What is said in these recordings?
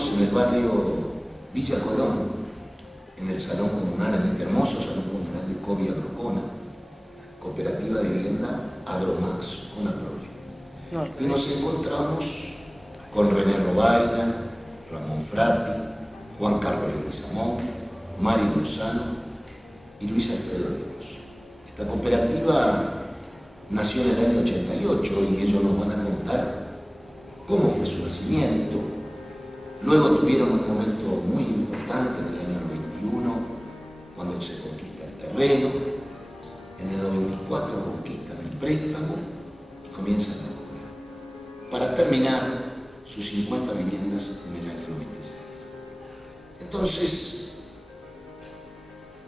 encontramos en el barrio Villa Colón, en el Salón Comunal, en este hermoso Salón Comunal de Cobi Agrocona, Cooperativa de Vivienda Agromax, una propia. Y nos encontramos con René Robaina, Ramón Frati, Juan Carlos Leguizamón, Mari Lozano y Luis Alfredo Lemos. Esta cooperativa nació en el año 88 y ellos nos van a contar cómo fue su nacimiento. Luego tuvieron un momento muy importante en el año 91, cuando se conquista el terreno. En el 94 conquistan el préstamo y comienzan a obra, para terminar sus 50 viviendas en el año 96. Entonces,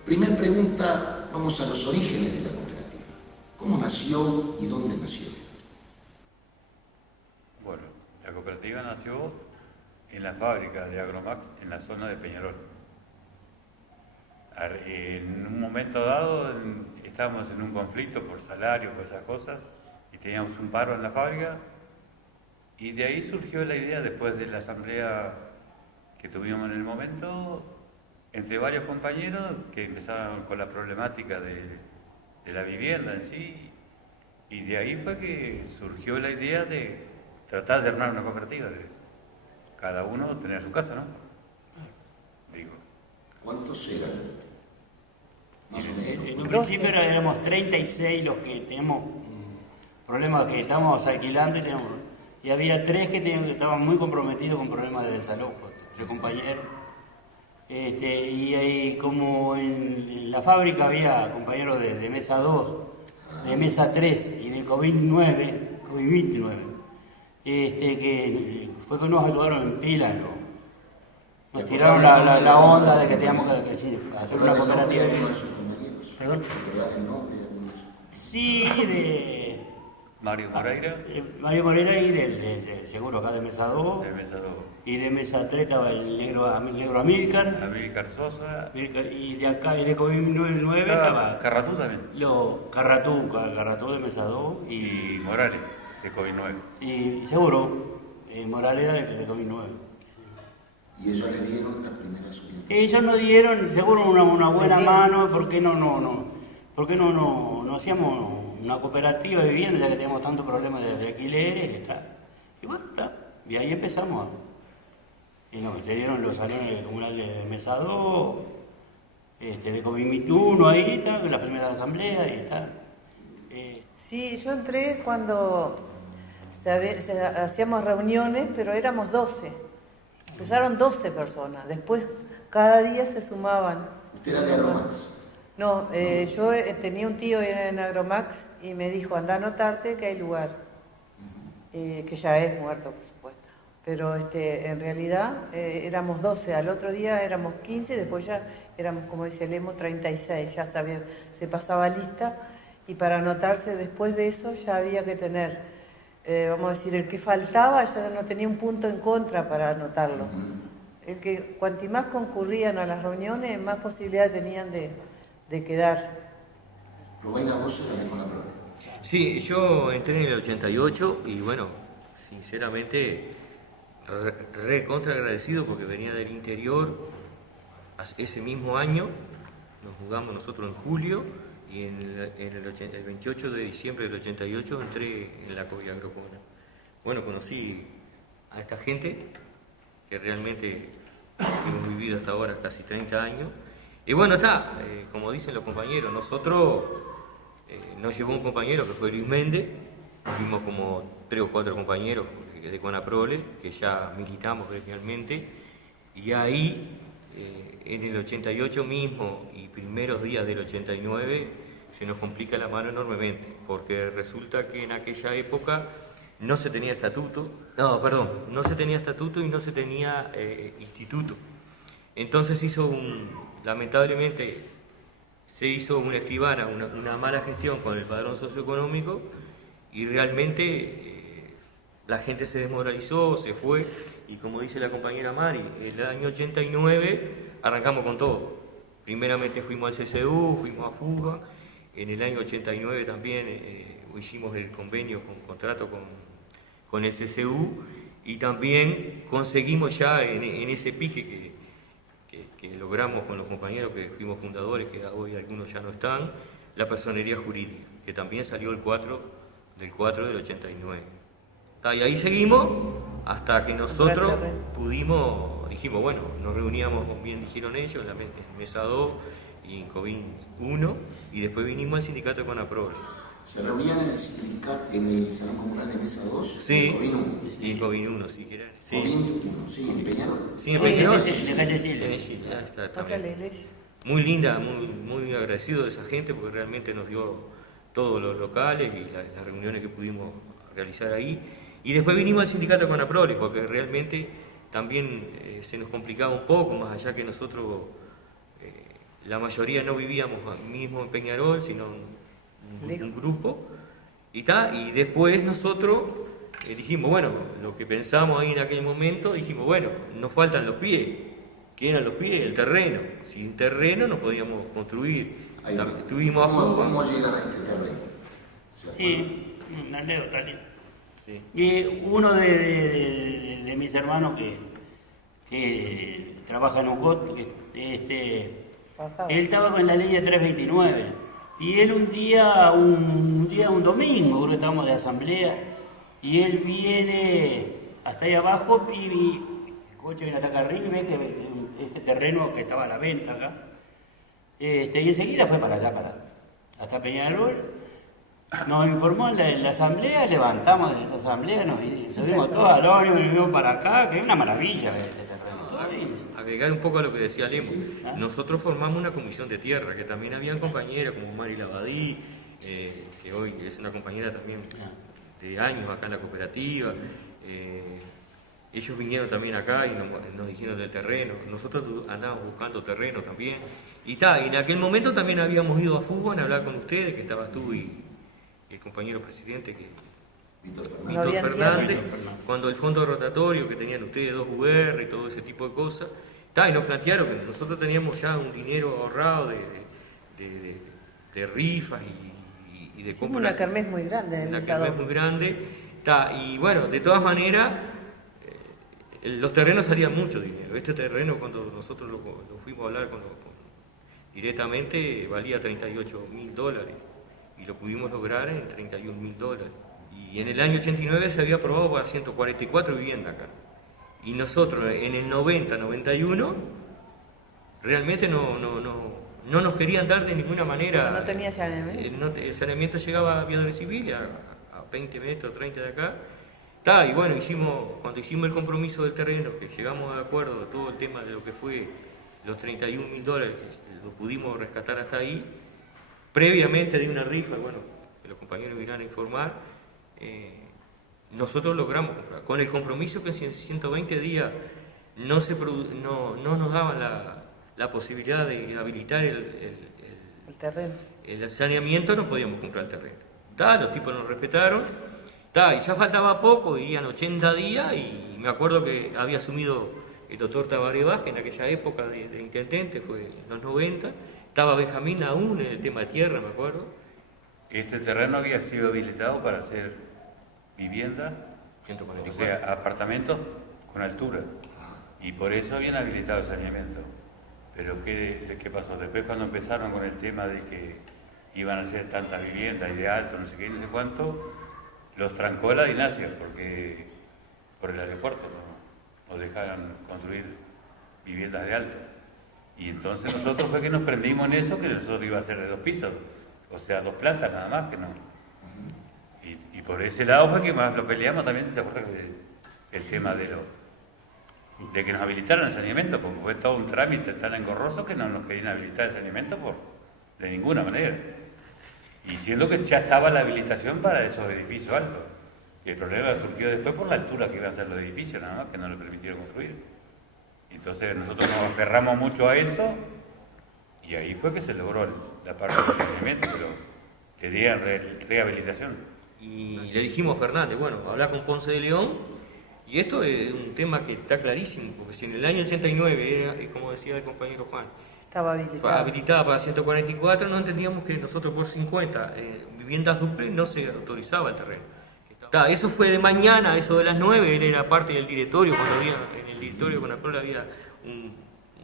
primera pregunta, vamos a los orígenes de la cooperativa. ¿Cómo nació y dónde nació? Bueno, la cooperativa nació en la fábrica de Agromax en la zona de Peñarol. En un momento dado estábamos en un conflicto por salario, por esas cosas, y teníamos un paro en la fábrica, y de ahí surgió la idea, después de la asamblea que tuvimos en el momento, entre varios compañeros que empezaron con la problemática de la vivienda en sí, y de ahí fue que surgió la idea de tratar de armar una cooperativa, de cada uno tener su casa, ¿no? Digo. ¿Cuántos eran? Más o menos. En un principio éramos 36 los que teníamos problemas, que estábamos alquilando y había 3 que estaban muy comprometidos con problemas de desalojo, 3 compañeros. Y ahí, como en la fábrica había compañeros de mesa 2, de mesa 3 y de COVID-29, que fue que nos ayudaron en pila, nos tiraron la onda de que teníamos que hacer una cooperativa. ¿Perdón? ¿Recordás el nombre de algunos de esos? Sí, de Mario Moreira. Mario Moreira y del seguro acá de Mesa 2. De Mesa 2. Y de Mesa 3 estaba el negro Amílcar. Amílcar Sosa. Y de acá, y de COVID-9 estaba Carratú también. Carratú de Mesa 2. Y Morales, de COVID-9. Y seguro, Morales era de COVID-9. Y ellos le dieron las primeras orientaciones. Ellos nos dieron, seguro, una buena mano, porque no hacíamos una cooperativa de vivienda, ya que teníamos tantos problemas de alquileres y tal. Y bueno, y ahí empezamos. Y nos dieron los salones comunales de Mesa 2, de COVID-1, ahí está, la primera asamblea y tal. Sí, yo entré cuando hacíamos reuniones, pero éramos 12. Empezaron 12 personas, después cada día se sumaban. ¿Usted era de Agromax? No, yo tenía un tío en Agromax y me dijo, anda a anotarte que hay lugar, que ya es muerto, por supuesto. Pero en realidad éramos 12, al otro día éramos 15, después ya éramos, como dice Lemo, 36, ya se pasaba lista, y para anotarse después de eso ya había que tener... vamos a decir, el que faltaba ya no tenía un punto en contra para anotarlo. El que cuanto más concurrían a las reuniones, más posibilidades tenían de quedar. Robaina, vos eras con la propia. Sí, yo entré en el 88 y bueno, sinceramente, contra agradecido porque venía del interior. Ese mismo año nos jugamos nosotros en julio. Y el 28 de diciembre del 88 entré en la Cobi Agrocona. Bueno, conocí a esta gente que realmente hemos vivido hasta ahora casi 30 años. Y bueno, como dicen los compañeros, nosotros nos llevó un compañero que fue Luis Méndez, fuimos como 3 o 4 compañeros de Conaprole, que ya militamos regionalmente, y ahí en el 88 mismo y primeros días del 89 se nos complica la mano enormemente, porque resulta que en aquella época no se tenía estatuto y no se tenía instituto. Entonces lamentablemente se hizo una escribana, una mala gestión con el padrón socioeconómico, y realmente la gente se desmoralizó, se fue, y como dice la compañera Mari, el año 89 arrancamos con todo. Primeramente fuimos al CCU, fuimos a Fuga. En el año 89 también hicimos el convenio, contrato con el CCU, y también conseguimos ya en ese pique que logramos con los compañeros que fuimos fundadores, que hoy algunos ya no están, la personería jurídica, que también salió el 4 del 89. Y ahí seguimos hasta que nosotros pudimos, dijimos, bueno, nos reuníamos, como bien dijeron ellos, en la mesa 2 y en COBIN 1, y después vinimos al sindicato con APROLE. ¿Se reunían en el sindicato, en el Salón Comunal de Mesa 2? Sí, ¿En COBIN 1? y en COBIN 1, si querés. Sí. COBIN 1, sí, en Peñarol. Sí, en Peñarol. Sí, en la calle Chile. En Chile, ya está, Otra la también. iglesia. Muy linda, muy agradecido de esa gente porque realmente nos dio todos los locales y las reuniones que pudimos realizar ahí. Y después vinimos al sindicato con APROLE porque realmente también se nos complicaba un poco, más allá que nosotros, la mayoría no vivíamos mismo en Peñarol, sino un grupo. Y después nosotros dijimos, bueno, lo que pensamos ahí en aquel momento, dijimos, bueno, nos faltan los pies. ¿Qué eran los pies? El terreno. Sin terreno no podíamos construir. Ahí va. Tuvimos ¿Cómo llegan a este terreno? ¿Se acuerdan? Y una anécdota. Sí. Y uno de mis hermanos que trabaja en UCOT, él estaba con la ley de 329. Y él un domingo, creo que estábamos de asamblea, y él viene hasta ahí abajo y el coche viene hasta acá arriba y ve que este terreno que estaba a la venta acá. Y enseguida fue para acá, hasta Peñarol. Nos informó en la asamblea, levantamos de esa asamblea, nos subimos todos al ómnibus y vinimos para acá, que es una maravilla ver este terreno. Agregar un poco a lo que decía Lemo, nosotros formamos una comisión de tierra, que también habían compañeras como Mari Lavadí, que hoy es una compañera también de años acá en la cooperativa. Ellos vinieron también acá y nos dijeron del terreno. Nosotros andábamos buscando terreno también. Y en aquel momento también habíamos ido a fútbol a hablar con ustedes, que estabas tú y el compañero presidente, Víctor Fernández. Víctor habían Fernández, tierra. cuando el fondo rotatorio que tenían ustedes, 2 UR y todo ese tipo de cosas. Y nos plantearon que nosotros teníamos ya un dinero ahorrado de rifas y de Hicimos compra. una kermés muy grande en Una esa kermés muy grande. Y bueno, de todas maneras, los terrenos salían mucho dinero. Este terreno, cuando nosotros lo fuimos a hablar directamente, valía $38.000 y lo pudimos lograr en $31.000. Y en el año 89 se había aprobado para 144 viviendas acá. Y nosotros en el 90-91 realmente no nos querían dar de ninguna manera. No tenía saneamiento. El saneamiento llegaba a Villa del Civil, a 20 metros, 30 de acá. Y bueno, cuando hicimos el compromiso del terreno, que llegamos de acuerdo de todo el tema de lo que fue los $31.000, que lo pudimos rescatar hasta ahí, previamente de una rifa, bueno, que los compañeros vinieron a informar, nosotros logramos comprar, con el compromiso que en 120 días no nos daban la posibilidad de habilitar el terreno. el saneamiento, no podíamos comprar el terreno. Los tipos nos respetaron, y ya faltaba poco, irían 80 días, y me acuerdo que había asumido el doctor Tabaré Vázquez en aquella época de intendente, fue en los 90, estaba Benjamín aún en el tema de tierra, me acuerdo. Este terreno había sido habilitado para hacer viviendas, 144. o sea, apartamentos con altura, y por eso habían habilitado el saneamiento. Pero ¿qué pasó? Después, cuando empezaron con el tema de que iban a hacer tantas viviendas y de alto, no sé qué, no sé cuánto, los trancó la DINASIA porque por el aeropuerto no dejaban construir viviendas de alto. Y entonces nosotros fue que nos prendimos en eso, que nosotros iba a ser de 2 pisos, o sea, 2 plantas nada más, que no. Y por ese lado fue que más lo peleamos también, ¿te acuerdas? El tema de que nos habilitaran el saneamiento, porque fue todo un trámite tan engorroso que no nos querían habilitar el saneamiento de ninguna manera. Y siendo que ya estaba la habilitación para esos edificios altos. Y el problema surgió después por la altura que iban a ser los edificios, nada más, que no lo permitieron construir. Entonces nosotros nos aferramos mucho a eso, y ahí fue que se logró la parte del saneamiento, pero que dieran rehabilitación. Y le dijimos a Fernández, bueno, hablar con Ponce de León, y esto es un tema que está clarísimo, porque si en el año 89 era, como decía el compañero Juan, Estaba habilitada para 144, no entendíamos que nosotros por 50 viviendas duples no se autorizaba el terreno. Eso fue de mañana, eso de las 9, él era parte del directorio, cuando había, en el directorio con la PROL había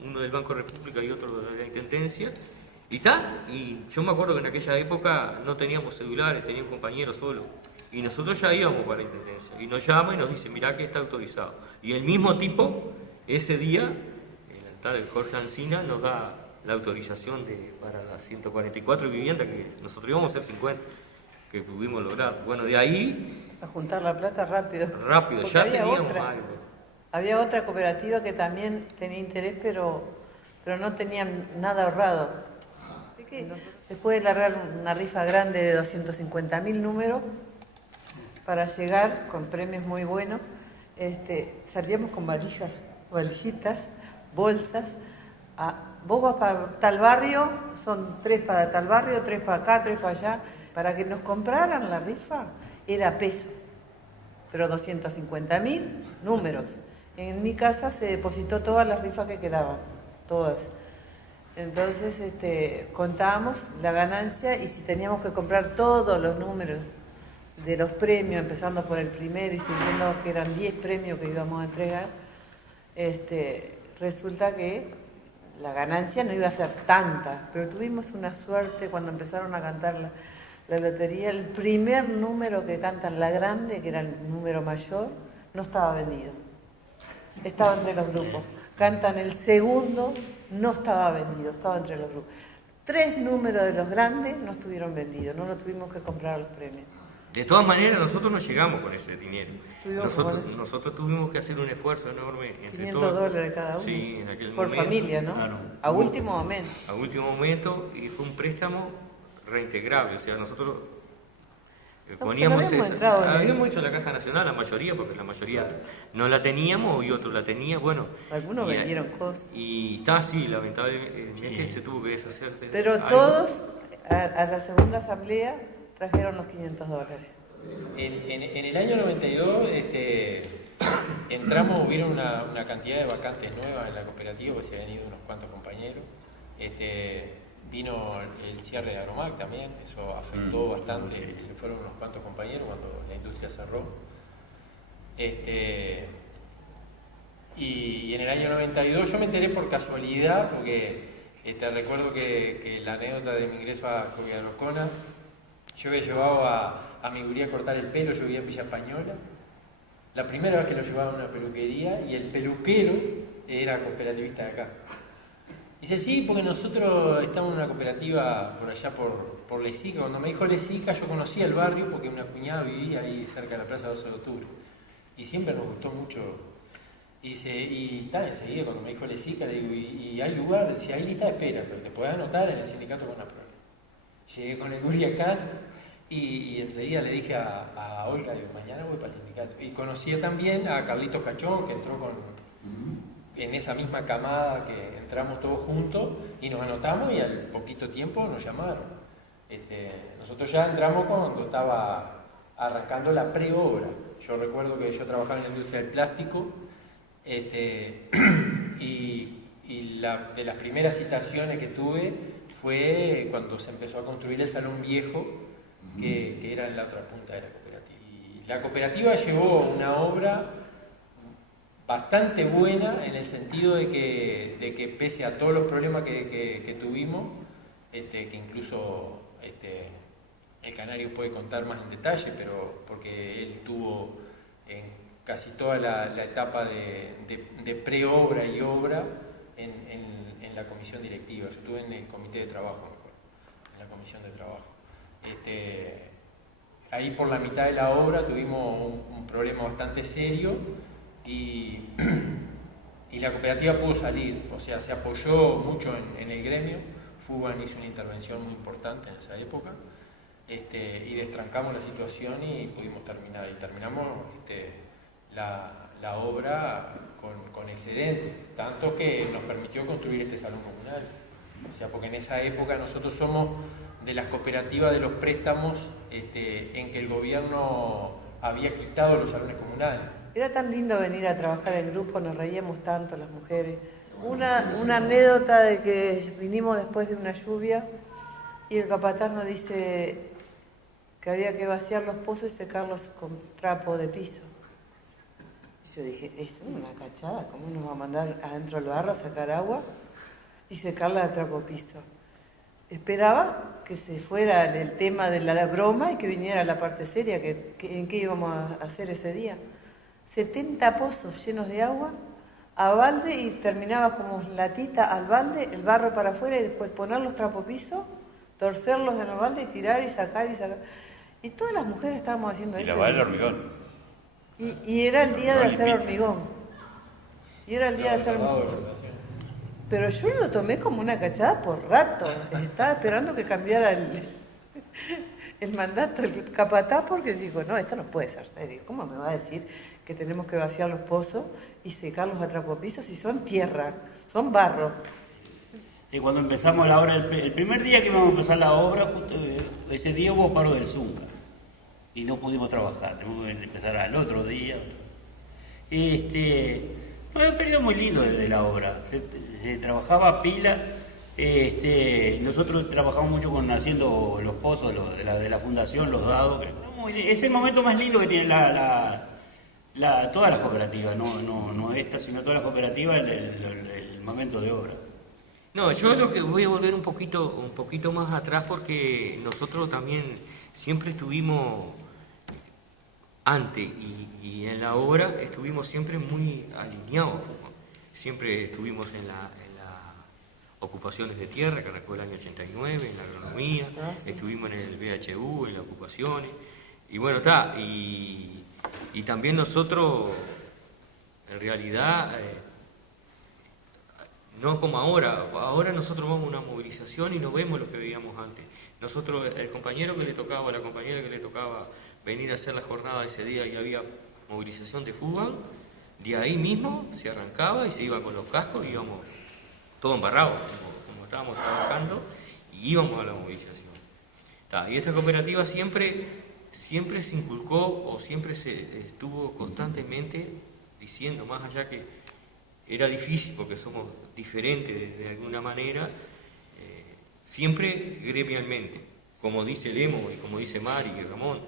uno del Banco República y otro de la Intendencia. Y yo me acuerdo que en aquella época no teníamos celulares, tenía un compañero solo. Y nosotros ya íbamos para la Intendencia. Y nos llama y nos dice, mirá que está autorizado. Y el mismo tipo, ese día, el tal Jorge Ancina, nos da la autorización para las 144 viviendas, que nosotros íbamos a hacer 50, que pudimos lograr. Bueno, de ahí... A juntar la plata rápido. Rápido, Porque ya había teníamos otra. algo. Había otra cooperativa que también tenía interés, pero no tenían nada ahorrado. Así que después de largar una rifa grande de 250.000 números para llegar con premios muy buenos, salíamos con valijitas, bolsas. Vos vas para tal barrio, son 3 para tal barrio, 3 para acá, 3 para allá. Para que nos compraran la rifa era peso, pero 250.000 números. En mi casa se depositó todas las rifas que quedaban, todas. Entonces contábamos la ganancia y si teníamos que comprar todos los números de los premios, empezando por el primero y siguiendo que eran 10 premios que íbamos a entregar, resulta que la ganancia no iba a ser tanta, pero tuvimos una suerte cuando empezaron a cantar la lotería. El primer número que cantan, la grande, que era el número mayor, no estaba vendido. Estaba entre los grupos. Cantan el segundo, no estaba vendido, estaba entre los grupos. 3 números de los grandes no estuvieron vendidos, no los tuvimos que comprar los premios. De todas maneras, nosotros no llegamos con ese dinero. Nosotros tuvimos que hacer un esfuerzo enorme entre $500 cada uno. Sí, en aquel por momento. familia, ¿no? Claro. A último momento. A último momento, y fue un préstamo reintegrable. O sea, nosotros poníamos habíamos hecho la Caja Nacional, la mayoría, porque la mayoría no la teníamos y otros la tenían. Bueno, algunos vendieron cosas. Y está así, lamentablemente se tuvo que deshacer de Pero algo. todos a la segunda asamblea trajeron los $500. En el año 92 entramos, hubieron una cantidad de vacantes nuevas en la cooperativa, porque se habían ido unos cuantos compañeros. Vino el cierre de Agromac también, eso afectó bastante, se fueron unos cuantos compañeros cuando la industria cerró. Y en el año 92 yo me enteré por casualidad, porque recuerdo que la anécdota de mi ingreso a Copia de Roscona, yo había llevado a mi guría a cortar el pelo, yo vivía en Villa Española, la primera vez que lo llevaba a una peluquería, y el peluquero era cooperativista de acá. Dice, sí, porque nosotros estamos en una cooperativa por allá por Lesica. Cuando me dijo Lesica, yo conocía el barrio porque una cuñada vivía ahí cerca de la Plaza 12 de Octubre. Y siempre nos gustó mucho. Y enseguida cuando me dijo Lesica, le digo, ¿y hay lugar? Decía, hay lista de espera, pero te podés anotar en el sindicato con la prueba. Llegué con el gurí a casa y enseguida le dije a Olga, digo, mañana voy para el sindicato. Y conocía también a Carlitos Cachón, que entró en esa misma camada que entramos todos juntos y nos anotamos y al poquito tiempo nos llamaron. Nosotros ya entramos cuando estaba arrancando la pre-obra. Yo recuerdo que yo trabajaba en la industria del plástico y de las primeras citaciones que tuve fue cuando se empezó a construir el salón viejo que era en la otra punta de la cooperativa. Y la cooperativa llevó una obra bastante buena en el sentido de que pese a todos los problemas que tuvimos, que incluso el Canario puede contar más en detalle, pero porque él tuvo en casi toda la etapa de pre-obra y obra en la comisión directiva. Yo estuve en el comité de trabajo, en la comisión de trabajo. Ahí por la mitad de la obra tuvimos un problema bastante serio y la cooperativa pudo salir, o sea, se apoyó mucho en el gremio. Fuban hizo una intervención muy importante en esa época y destrancamos la situación y pudimos terminar. Y terminamos la obra con excedentes, tanto que nos permitió construir este salón comunal. O sea, porque en esa época nosotros somos de las cooperativas de los préstamos en que el gobierno había quitado los salones comunales. Era tan lindo venir a trabajar en grupo, nos reíamos tanto las mujeres. Una anécdota de que vinimos después de una lluvia y el capataz nos dice, que había que vaciar los pozos y secarlos con trapo de piso. Y yo dije, es una cachada, ¿cómo nos va a mandar adentro del barro a sacar agua y secarla de trapo piso? Esperaba que se fuera el tema de la broma y que viniera la parte seria, en qué íbamos a hacer ese día. 70 pozos llenos de agua, a balde, y terminaba como latita al balde, el barro para afuera, y después poner los trapos piso, torcerlos en el balde y tirar y sacar y sacar. Y todas las mujeres estábamos haciendo Y eso. lavar el hormigón. Y era el día de hacer Limpito. hormigón. Y era el día de hacer Pero yo lo tomé como una cachada por rato. Estaba esperando que cambiara el mandato, el capataz, porque digo, no, esto no puede ser serio. ¿Cómo me va a decir que tenemos que vaciar los pozos y secarlos a trapopisos si son tierra, son barro? Y cuando empezamos la obra, el primer día que íbamos a empezar la obra, justo ese día hubo paro del Zunca. Y no pudimos trabajar, tuvimos que empezar al otro día. Fue un periodo muy lindo de la obra. Se trabajaba a pila. Nosotros trabajamos mucho haciendo los pozos de la fundación, los dados. Es el momento más lindo que tiene todas las cooperativas, no esta, sino todas las cooperativas, el momento de obra. No, yo lo que voy a volver un poquito más atrás, porque nosotros también siempre estuvimos antes y en la obra estuvimos siempre muy alineados. Siempre estuvimos en las ocupaciones de tierra, que arrancó el año 89, en la agronomía, estuvimos en el BHU, en las ocupaciones, y bueno, está, y también nosotros, en realidad, no como ahora nosotros vamos a una movilización y no vemos lo que veíamos antes. Nosotros, el compañero que le tocaba, la compañera que le tocaba venir a hacer la jornada ese día y había movilización de fútbol, de ahí mismo se arrancaba y se iba con los cascos y íbamos todos embarrados, como estábamos trabajando, y íbamos a la movilización. Y esta cooperativa siempre se inculcó, o siempre se estuvo constantemente diciendo, más allá que era difícil porque somos diferentes de alguna manera, siempre gremialmente, como dice Lemo y como dice Mari y Ramón.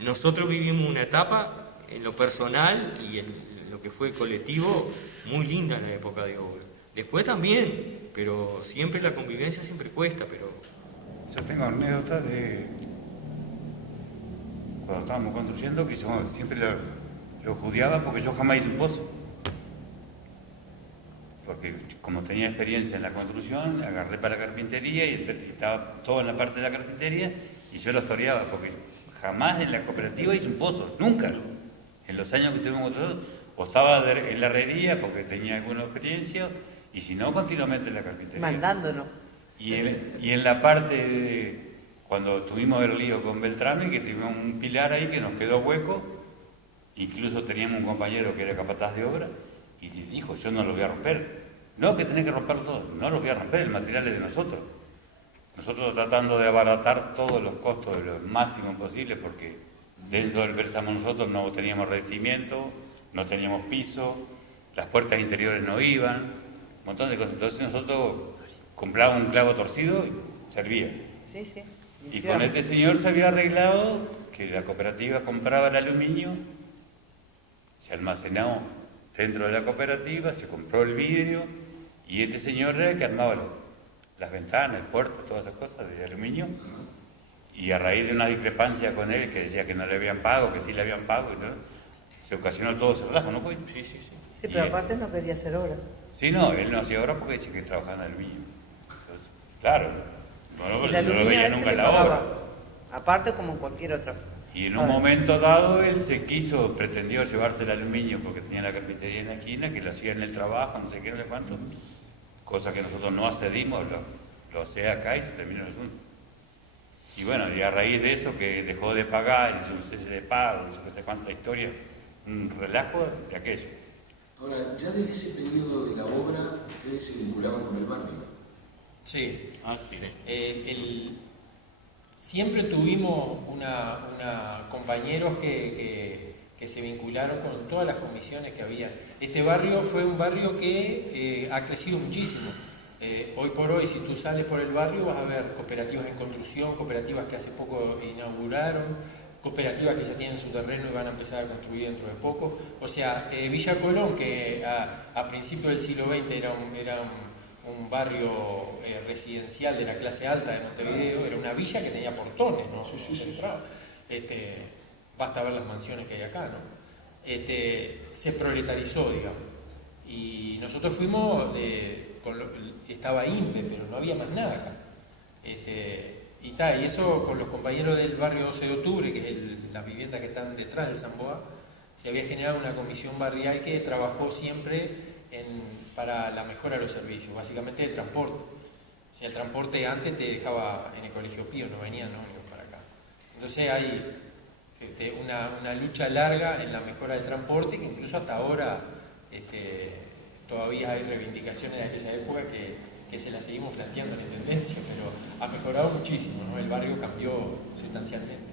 Nosotros vivimos una etapa en lo personal y en lo que fue colectivo muy linda en la época de obra. Después también, pero siempre la convivencia siempre cuesta, pero... Yo tengo anécdotas de cuando estábamos construyendo, que yo siempre lo judiaba porque yo jamás hice un pozo. Porque como tenía experiencia en la construcción, agarré para la carpintería y estaba todo en la parte de la carpintería y yo los toreaba porque jamás en la cooperativa hice un pozo, nunca. En los años que estuvimos nosotros, o estaba en la herrería porque tenía alguna experiencia, y si no, continuamente en la carpintería. Mandándonos. Y en la parte cuando tuvimos el lío con Beltrame, que tuvimos un pilar ahí que nos quedó hueco, incluso teníamos un compañero que era capataz de obra, y le dijo, yo no lo voy a romper. No, que tenés que romperlo todo, no lo voy a romper, el material es de nosotros. Nosotros tratando de abaratar todos los costos de lo máximo posible, porque dentro del préstamo nosotros no teníamos revestimiento, no teníamos piso, las puertas interiores no iban, un montón de cosas. Entonces nosotros comprábamos un clavo torcido y servía. Sí, sí. Y con este señor se había arreglado que la cooperativa compraba el aluminio, se almacenó dentro de la cooperativa, se compró el vidrio, y este señor era el que armaba las ventanas, puertas, todas esas cosas de aluminio. Y a raíz de una discrepancia con él, que decía que no le habían pago, que sí le habían pago, y todo, se ocasionó todo ese relajo, ¿no? Pues, Sí, sí, sí. Sí, pero aparte no quería hacer obra. sí, no, él no hacía obra porque decía que trabajaba en aluminio. Entonces, claro, no El lo aluminio veía ese nunca en le la obra. pagaba. Aparte como cualquier otra. Y en un momento dado él pretendió llevarse el aluminio porque tenía la carpintería en la esquina, que lo hacía en el trabajo, no sé qué, no sé cuánto, cosa que nosotros no accedimos, lo hacía acá y se terminó el asunto. Y bueno, y a raíz de eso que dejó de pagar, hizo un cese de pago, hizo no sé cuánta historia, un relajo de aquello. Ahora, ya desde ese periodo de la obra, ustedes se vinculaban con el barrio. Sí. Sí. Siempre tuvimos compañeros que se vincularon con todas las comisiones que había. Este barrio fue un barrio que ha crecido muchísimo. Hoy por hoy, si tú sales por el barrio, vas a ver cooperativas en construcción, cooperativas que hace poco inauguraron, cooperativas que ya tienen su terreno y van a empezar a construir dentro de poco. O sea, Villa Colón, que a principios del siglo XX era un barrio residencial de la clase alta de Montevideo, era una villa que tenía portones, ¿no? Sí. Basta ver las mansiones que hay acá, ¿no? Se proletarizó, digamos. Y nosotros fuimos, estaba INPE, pero no había más nada acá. Y eso con los compañeros del barrio 12 de octubre, que es las viviendas que están detrás del Samboa, se había generado una comisión barrial que trabajó siempre para la mejora de los servicios, básicamente de transporte. O sea, el transporte antes te dejaba en el Colegio Pío, no venían ómnibus para acá. Entonces hay una lucha larga en la mejora del transporte, que incluso hasta ahora todavía hay reivindicaciones de aquella época que se las seguimos planteando en la Intendencia, pero ha mejorado muchísimo, ¿no? El barrio cambió sustancialmente.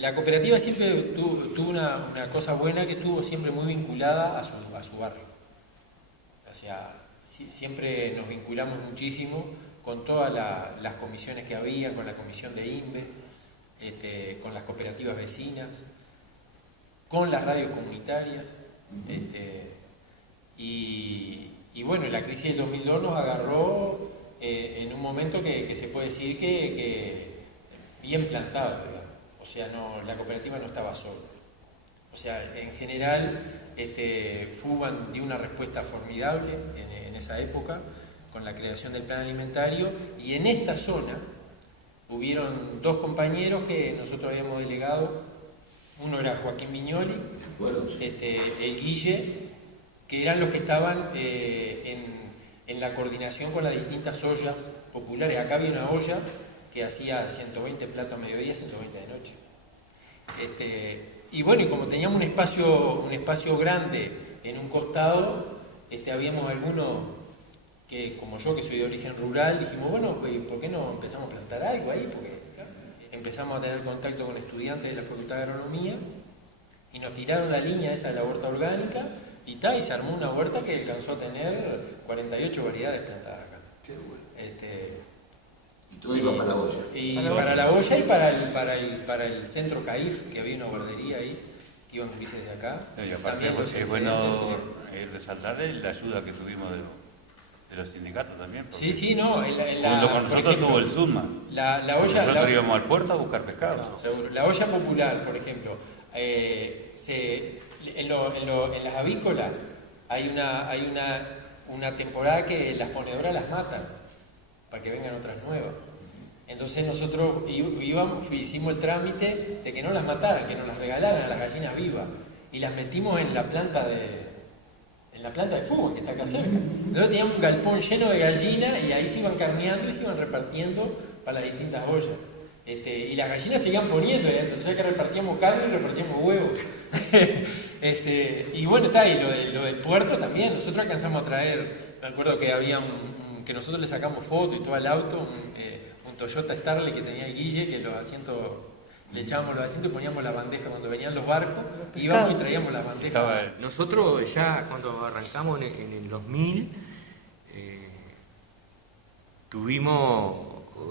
La cooperativa siempre tuvo una cosa buena, que estuvo siempre muy vinculada a su barrio. O sea, siempre nos vinculamos muchísimo con todas las comisiones que había, con la comisión de INVE, con las cooperativas vecinas, con las radios comunitarias. Y bueno, la crisis del 2002 nos agarró en un momento que se puede decir que bien plantado, ¿verdad? O sea, la cooperativa no estaba sola. O sea, en general, FUBAN dio una respuesta formidable en esa época, con la creación del plan alimentario, y en esta zona hubieron dos compañeros que nosotros habíamos delegado. Uno era Joaquín Viñoli, el Guille, que eran los que estaban en la coordinación con las distintas ollas populares. Acá había una olla que hacía 120 platos a mediodía, 120 de noche. Y bueno, y como teníamos un espacio grande en un costado, habíamos algunos que, como yo, que soy de origen rural, dijimos, bueno, pues, ¿por qué no empezamos a plantar algo ahí? Porque empezamos a tener contacto con estudiantes de la Facultad de Agronomía y nos tiraron la línea esa de la huerta orgánica y se armó una huerta que alcanzó a tener 48 variedades plantadas acá. Qué bueno. Y todo iba para la olla. Y para la olla y para el centro CAIF, que había una guardería ahí, que iban bicis de acá. Y aparte es bueno resaltar la ayuda que tuvimos de los sindicatos también. Sí, no. Junto con nosotros tuvo el SUMA. La olla, nosotros íbamos al puerto a buscar pescado. Seguro. La olla popular, por ejemplo, en las avícolas hay una temporada que las ponedoras las matan para que vengan otras nuevas. Entonces nosotros hicimos el trámite de que no las mataran, que nos las regalaran a las gallinas vivas, y las metimos en la planta de fútbol que está acá cerca. Nosotros teníamos un galpón lleno de gallinas y ahí se iban carneando y se iban repartiendo para las distintas ollas. Y las gallinas seguían poniendo, entonces que repartíamos carne y repartíamos huevos. Y bueno, y lo del puerto también. Nosotros alcanzamos a traer, me acuerdo que había que nosotros le sacamos foto y todo el auto, un Toyota Starlet que tenía el Guille, que los asientos, le echábamos los asientos y poníamos la bandeja cuando venían los barcos, íbamos y traíamos las bandejas. Nosotros ya cuando arrancamos en el 2000,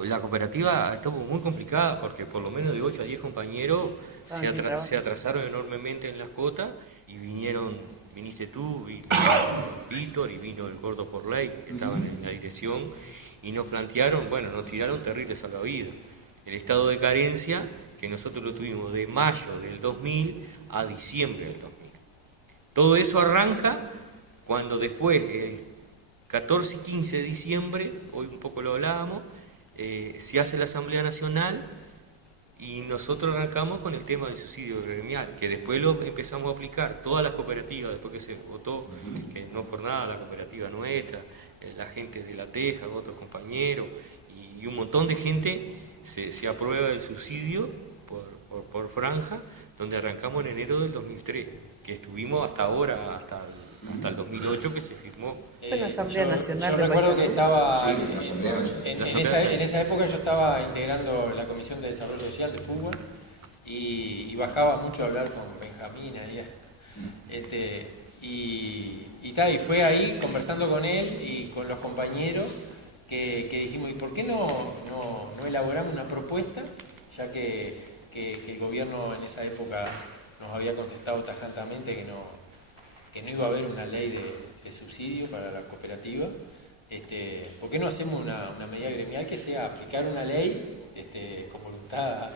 la cooperativa estuvo muy complicada porque por lo menos de 8 a 10 compañeros se atrasaron enormemente en las cuotas y viniste tú, Víctor, y vino el Gordo por Ley, que estaban en la dirección, y nos tiraron terribles salvavidas. El estado de carencia, que nosotros lo tuvimos de mayo del 2000 a diciembre del 2000. Todo eso arranca cuando después, 14 y 15 de diciembre, hoy un poco lo hablábamos, se hace la Asamblea Nacional y nosotros arrancamos con el tema del subsidio gremial, que después lo empezamos a aplicar todas las cooperativas, después que se votó, que no por nada la cooperativa nuestra, la gente de La Teja, otros compañeros, y un montón de gente se aprueba el subsidio por franja, donde arrancamos en enero del 2003, que estuvimos hasta ahora, hasta el 2008 que se firmó. Fue la Asamblea Nacional. Yo recuerdo que estaba, Sí, la Asamblea Nacional. en esa época yo estaba integrando la Comisión de Desarrollo Social de fútbol y bajaba mucho a hablar con Benjamín y fue ahí conversando con él y con los compañeros que dijimos, ¿y por qué no elaboramos una propuesta? Ya que el gobierno en esa época nos había contestado tajantemente que no iba a haber una ley de subsidio para la cooperativa. ¿Por qué no hacemos una medida gremial que sea aplicar una ley con voluntad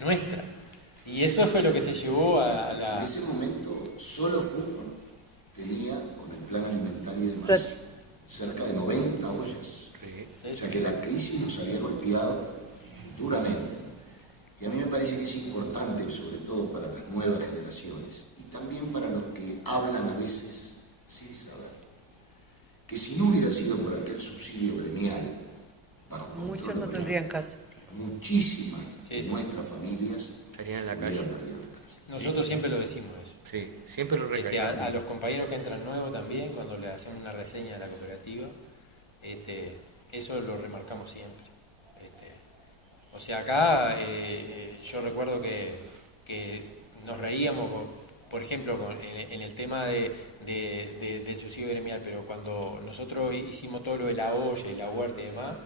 nuestra? Y eso fue lo que se llevó a la... En ese momento, solo fútbol tenía, con el plan alimentario y demás, cerca de 90 ollas. O sea que la crisis nos había golpeado duramente. Y a mí me parece que es importante, sobre todo para las nuevas generaciones, y también para los que hablan a veces sin saber, que si no hubiera sido por aquel subsidio gremial, bajo Muchos control no obrero, tendrían casa. muchísimas de nuestras familias Estarían en la hubieran calle. perdido la casa. Nosotros siempre lo decimos eso. Sí, siempre lo A recalcamos. los compañeros que entran nuevos también, cuando le hacen una reseña de la cooperativa, eso lo remarcamos siempre. O sea, acá yo recuerdo que nos reíamos, por ejemplo, en el tema del subsidio gremial, pero cuando nosotros hicimos todo lo de la olla y la huerta y demás,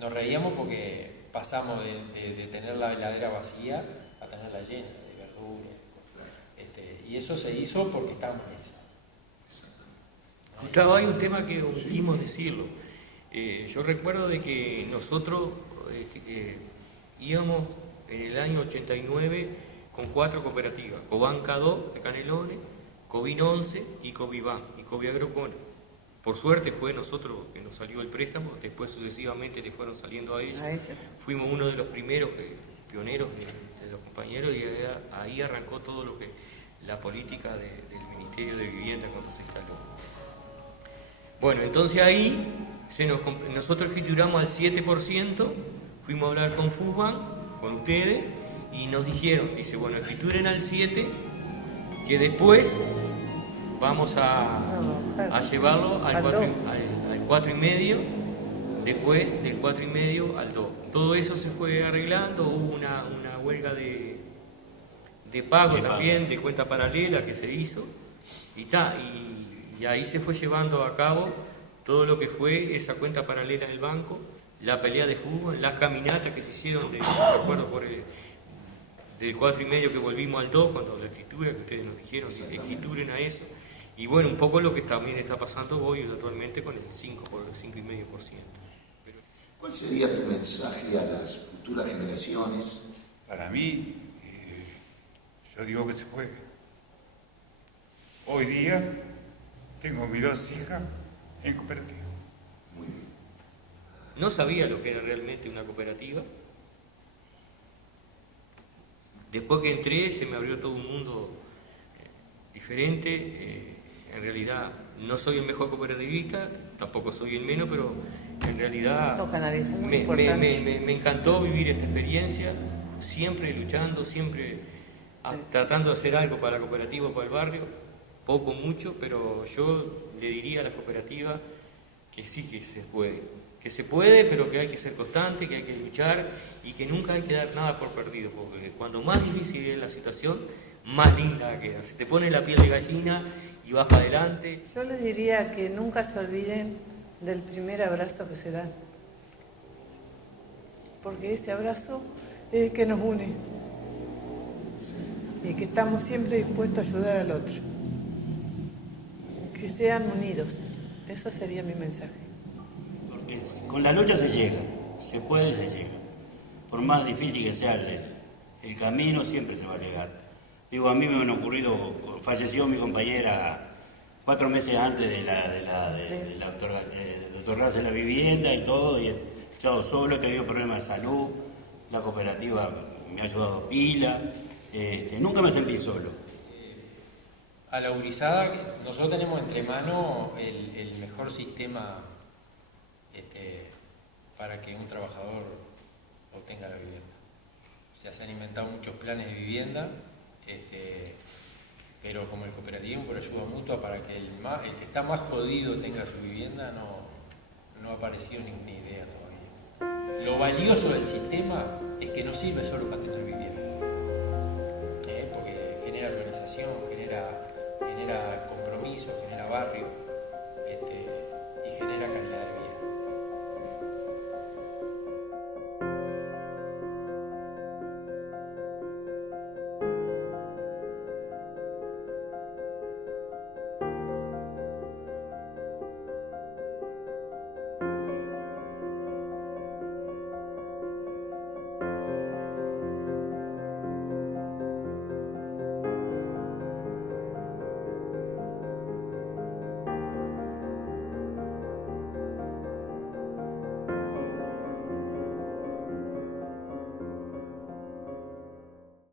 nos reíamos porque pasamos de tener la heladera vacía a tenerla llena de verduras. Y eso se hizo porque estábamos en esa. Gustavo, hay un tema que omitimos decirlo. Yo recuerdo de que nosotros íbamos en el año 89 con 4 cooperativas: Cobanca 2 de Canelones, Covin 11 y Coviban y Coviagrocona. Por suerte fue nosotros que nos salió el préstamo, después sucesivamente le fueron saliendo a ellos. Fuimos uno de los primeros pioneros de los compañeros, y ahí arrancó todo lo que la política del Ministerio de Vivienda cuando se instaló. Bueno, entonces ahí nosotros escrituramos al 7%, fuimos a hablar con FUBAN, con ustedes, y nos dijeron, dice, bueno, escrituren al 7%, que después vamos a llevarlo al 4,5%, después del 4,5% al 2%. Todo eso se fue arreglando, hubo una huelga de pago también, de cuenta paralela que se hizo, y ahí se fue llevando a cabo todo lo que fue esa cuenta paralela del banco, la pelea de fútbol, las caminatas que se hicieron, recuerdo del 4,5% que volvimos al 2%, cuando la escritura, que ustedes nos dijeron, que escrituren a eso, y bueno, un poco lo que también está pasando hoy actualmente con el 5,5%. ¿Cuál sería tu mensaje a las futuras generaciones? Para mí, yo digo que se juegue. Hoy día tengo mis 2 hijas en cooperativa. Muy bien. No sabía lo que era realmente una cooperativa. Después que entré se me abrió todo un mundo diferente. En realidad no soy el mejor cooperativista, tampoco soy el menos, pero en realidad me encantó vivir esta experiencia, siempre luchando, siempre tratando de hacer algo para la cooperativa, para el barrio, poco, mucho, pero yo le diría a las cooperativas que sí que se puede, pero que hay que ser constante, que hay que luchar y que nunca hay que dar nada por perdido, porque cuando más difícil es la situación, más linda queda. Se te pone la piel de gallina y vas para adelante. Yo les diría que nunca se olviden del primer abrazo que se dan, porque ese abrazo es el que nos une y que estamos siempre dispuestos a ayudar al otro. Que sean unidos, eso sería mi mensaje. Porque con la lucha se llega, se puede y se llega. Por más difícil que sea el camino, siempre se va a llegar. Digo, a mí me han ocurrido, falleció mi compañera 4 meses antes de otorgarse la vivienda y todo, y he estado solo, he tenido problemas de salud, la cooperativa me ha ayudado pila, nunca me sentí solo. A la gurizada, nosotros tenemos entre manos el mejor sistema para que un trabajador obtenga la vivienda. O sea, se han inventado muchos planes de vivienda, pero como el cooperativismo por ayuda mutua, para que el que está más jodido tenga su vivienda, no ha aparecido ninguna idea todavía. Lo valioso del sistema es que no sirve solo para